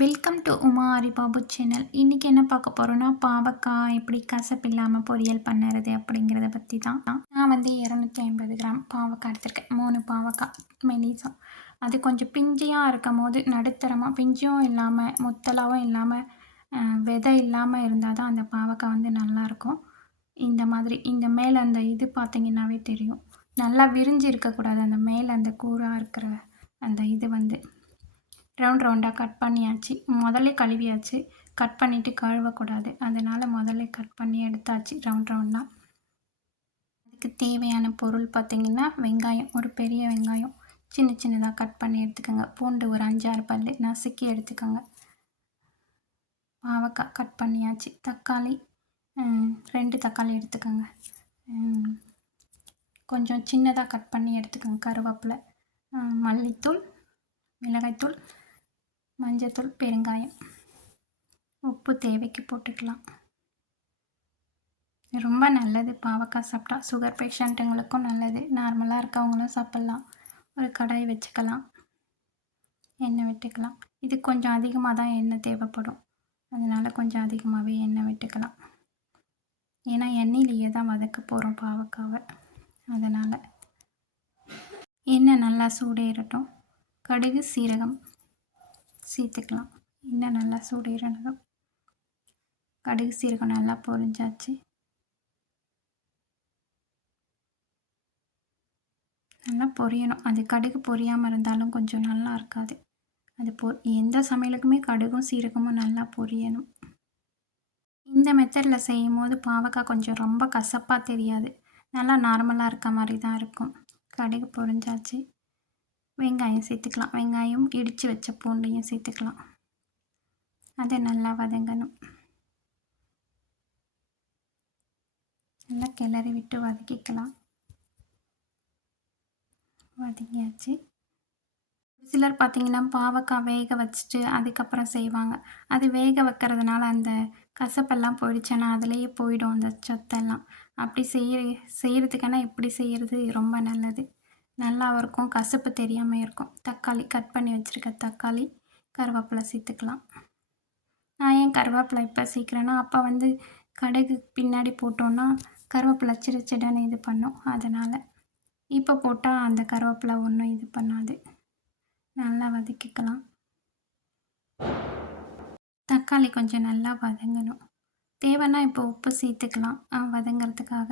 Welcome to Uma Haribabu channel இன்றைக்கி என்ன பார்க்க போகிறோன்னா பாவக்காய் எப்படி கசப்பு இல்லாமல் பொரியல் பண்ணுறது அப்படிங்கிறத பற்றி தான் நான் வந்து இரநூத்தி ஐம்பது கிராம் பாவக்காய் எடுத்திருக்கேன். மூணு பாவக்காய் மெலிசம் அது கொஞ்சம் பிஞ்சியாக இருக்கும் போது நடுத்தரமாக பிஞ்சும் இல்லாமல் முத்தலாகவும் இல்லாமல் விதை இல்லாமல் இருந்தால் தான் அந்த பாவக்காய் வந்து நல்லாயிருக்கும். இந்த மாதிரி இந்த மேலே அந்த இது பார்த்திங்கன்னாவே தெரியும். நல்லா விரிஞ்சு இருக்கக்கூடாது அந்த மேலே அந்த கூறாக இருக்கிற அந்த இது வந்து. ரவுண்ட் ரவுண்டாக கட் பண்ணியாச்சு. முதல்ல கழுவியாச்சு. கட் பண்ணிவிட்டு கழுவக்கூடாது. அதனால் முதல்ல கட் பண்ணி எடுத்தாச்சு. ரவுண்ட் ரவுண்டாக அதுக்கு தேவையான பொருள் பார்த்திங்கன்னா வெங்காயம். ஒரு பெரிய வெங்காயம். சின்ன சின்னதாக கட் பண்ணி எடுத்துக்கோங்க. பூண்டு ஒரு அஞ்சாறு பல் நசுக்கி எடுத்துக்கோங்க. பாவக்காய் கட் பண்ணியாச்சு. தக்காளி ரெண்டு தக்காளி எடுத்துக்கோங்க. கொஞ்சம் சின்னதாக கட் பண்ணி எடுத்துக்கோங்க. கருவேப்பிலை மல்லித்தூள் மிளகாய்த்தூள் மஞ்சத்தூள் பெருங்காயம். உப்பு தேவைக்கு போட்டுக்கலாம். ரொம்ப நல்லது. பாவக்காய் சாப்பிட்டா சுகர் பேஷண்ட்டுங்களுக்கும் நல்லது. நார்மலாக இருக்கவங்களும் சாப்பிட்லாம். ஒரு கடாய் வச்சுக்கலாம். எண்ணெய் விட்டுக்கலாம். இது கொஞ்சம் அதிகமாக தான் எண்ணெய் தேவைப்படும். அதனால் கொஞ்சம் அதிகமாகவே எண்ணெய் விட்டுக்கலாம். ஏன்னா எண்ணெயிலேயே தான் வதக்க போகிறோம் பாவக்காவை. அதனால் எண்ணெய் நல்லா சூடேறட்டும். கடுகு சீரகம் சேர்த்துக்கலாம். இன்னும் நல்லா சூடிடணும் கடுகு சீரகம் நல்லா பொரிஞ்சாச்சு. நல்லா பொரியணும். அது கடுகு பொரியாமல் இருந்தாலும் கொஞ்சம் நல்லா இருக்காது. அது பொ எந்த சமையலுக்குமே கடுகும் சீரகமும் நல்லா பொரியணும். இந்த மெத்தடில் செய்யும் போது பாவக்காய் கொஞ்சம் ரொம்ப கசப்பாக தெரியாது. நல்லா நார்மலாக இருக்க மாதிரி தான் இருக்கும். கடுகு பொரிஞ்சாச்சு. வெங்காயம் சேர்த்துக்கலாம். வெங்காயம் இடித்து வச்ச பூண்டையும் சேர்த்துக்கலாம். அதை நல்லா வதங்கணும். நல்லா கிளறி விட்டு வதக்கிக்கலாம். வதங்கியாச்சு. சிலர் பார்த்திங்கன்னா பாவக்காய் வேக வச்சுட்டு அதுக்கப்புறம் செய்வாங்க. அது வேக வைக்கிறதுனால அந்த கசப்பெல்லாம் போயிடுச்சுன்னா அதுலேயே போயிடும் அந்த சொத்தெல்லாம். அப்படி செய்ய செய்கிறதுக்கான எப்படி செய்கிறது ரொம்ப நல்லது. நல்லாவும் இருக்கும் கசப்பு தெரியாமல் இருக்கும். தக்காளி கட் பண்ணி வச்சுருக்க தக்காளி கருவேப்பிலை சேர்த்துக்கலாம். நான் ஏன் கருவேப்பிலை இப்போ சீக்கிரன்னா அப்போ வந்து கடுகு பின்னாடி போட்டோன்னா கருவேப்பிலை சிறு சிடன்னு இது பண்ணும். அதனால் இப்போ போட்டால் அந்த கருவேப்பிலை ஒன்றும் இது பண்ணாது. நல்லா வதக்கிக்கலாம். தக்காளி கொஞ்சம் நல்லா வதங்கணும். தேவைன்னா இப்போ உப்பு சேர்த்துக்கலாம். வதங்கிறதுக்காக.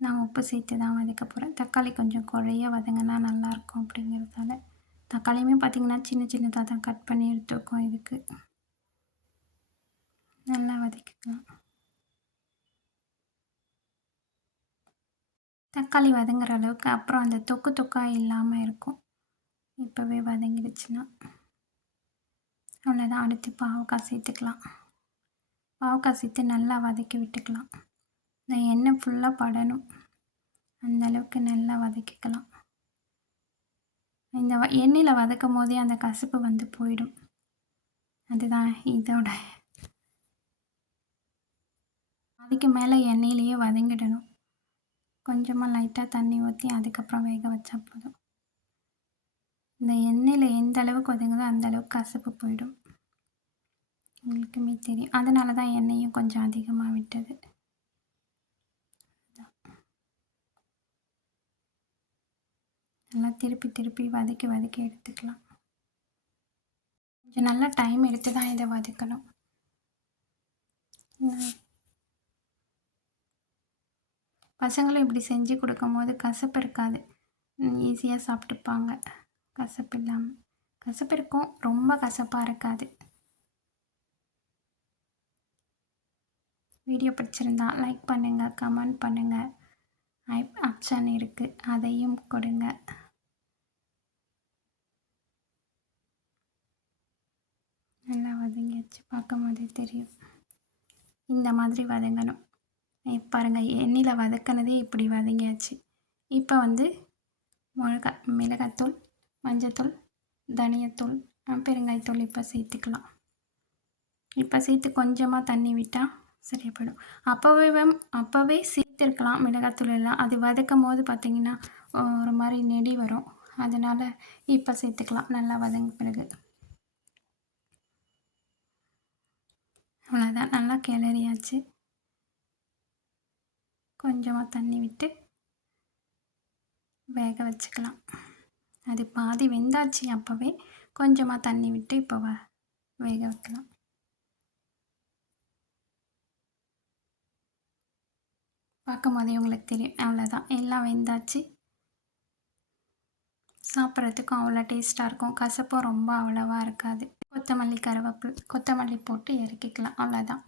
நான் உப்பு சேர்த்து தான் வதக்க போகிறேன் தக்காளி கொஞ்சம் குறைய வதங்கினா நல்லாயிருக்கும் அப்படிங்கிறதால தக்காளியுமே பார்த்திங்கன்னா சின்ன சின்னதாக தான் கட் பண்ணி எடுத்துருக்கோம் இதுக்கு. நல்லா வதக்கிக்கலாம். தக்காளி வதங்குற அளவுக்கு அப்புறம் அந்த தொக்கு தொக்காக இல்லாமல் இருக்கும். இப்போவே வதங்கிடுச்சுன்னா. அவ்வளோதான் அடுத்து பாவக்காய் சேர்த்துக்கலாம். பாவக்காய் சேர்த்து நல்லா வதக்கி விட்டுக்கலாம். இந்த எண்ணெய் ஃபுல்லாக படணும். அந்தளவுக்கு நல்லா வதக்கிக்கலாம். இந்த எண்ணெயில் வதக்கும் போதே அந்த கசப்பு வந்து போயிடும். அதுதான் இதோட. அதுக்கு மேலே எண்ணெயிலேயே வதங்கிடணும். கொஞ்சமாக லைட்டாக தண்ணி ஊற்றி அதுக்கப்புறம் வேக வச்சா போதும். இந்த எண்ணெயில் எந்த அளவுக்கு வதங்குதோ அந்த அளவுக்கு கசப்பு போயிடும். உங்களுக்குமே தெரியும். அதனால தான் எண்ணெயும் கொஞ்சம் அதிகமாக விட்டது. நல்லா திருப்பி திருப்பி வதக்கி வதக்கி எடுத்துக்கலாம். கொஞ்சம் நல்லா டைம் எடுத்து தான் இதை வதக்கணும். பசங்களும் இப்படி செஞ்சு கொடுக்கும்போது கசப்பு இருக்காது. ஈஸியாக சாப்பிட்டுப்பாங்க. கசப்பு இல்லாமல் கசப்பு இருக்கும் ரொம்ப கசப்பாக இருக்காது. வீடியோ பிடிச்சிருந்தா லைக் பண்ணுங்கள் கமெண்ட் பண்ணுங்கள் ஐப் ஆப்ஷன் இருக்குது அதையும் கொடுங்க நல்லா வச்சு பார்க்கும் போதே தெரியும். இந்த மாதிரி வதங்கணும். பாருங்கள் எண்ணெயில் வதக்கினதே இப்படி வதங்கியாச்சு. இப்போ வந்து மிளகா மிளகாத்தூள் மஞ்சத்தூள் தனியத்தூள் பெருங்காயத்தூள் இப்போ சேர்த்துக்கலாம். இப்போ சேர்த்து கொஞ்சமாக தண்ணி விட்டால் சரிப்படும் அப்போவே அப்போவே சேர்த்துருக்கலாம் மிளகாத்தூள் எல்லாம். அது வதக்கும் போது பார்த்திங்கன்னா ஒரு மாதிரி நெடி வரும். அதனால் இப்போ சேர்த்துக்கலாம். நல்லா வதங்க பிறகு. அவ்வளோதான் நல்லா கிளறியாச்சு. கொஞ்சமாக தண்ணி விட்டு வேக வச்சுக்கலாம். அது பாதி வெந்தாச்சு அப்போவே. கொஞ்சமாக தண்ணி விட்டு இப்போ வ வேக வைக்கலாம். பார்க்கும் போதே உங்களுக்கு தெரியும். அவ்வளோதான் எல்லாம் வெந்தாச்சு. சாப்பிட்றதுக்கும் அவ்வளோ டேஸ்ட்டாக இருக்கும். கசப்பும் ரொம்ப அவ்வளோவா இருக்காது. கொத்தமல்லி கருவேப்பில் கொத்தமல்லி போட்டு இறக்கிக்கலாம். அவ்வளோதான்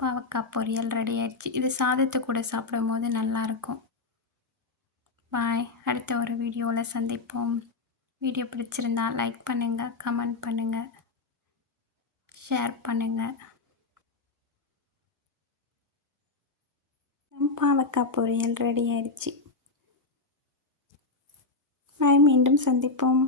பாவக்காய் பொரியல் ரெடி ஆயிடுச்சு. இது சாதத்தை கூட சாப்பிடும் போது நல்லாயிருக்கும். பாய் அடுத்த ஒரு வீடியோவில் சந்திப்போம். வீடியோ பிடிச்சிருந்தா லைக் பண்ணுங்கள் கமெண்ட் பண்ணுங்கள் ஷேர் பண்ணுங்கள் பாவக்காய் பொரியல் ரெடி ஆயிடுச்சு. பாய் மீண்டும் சந்திப்போம்.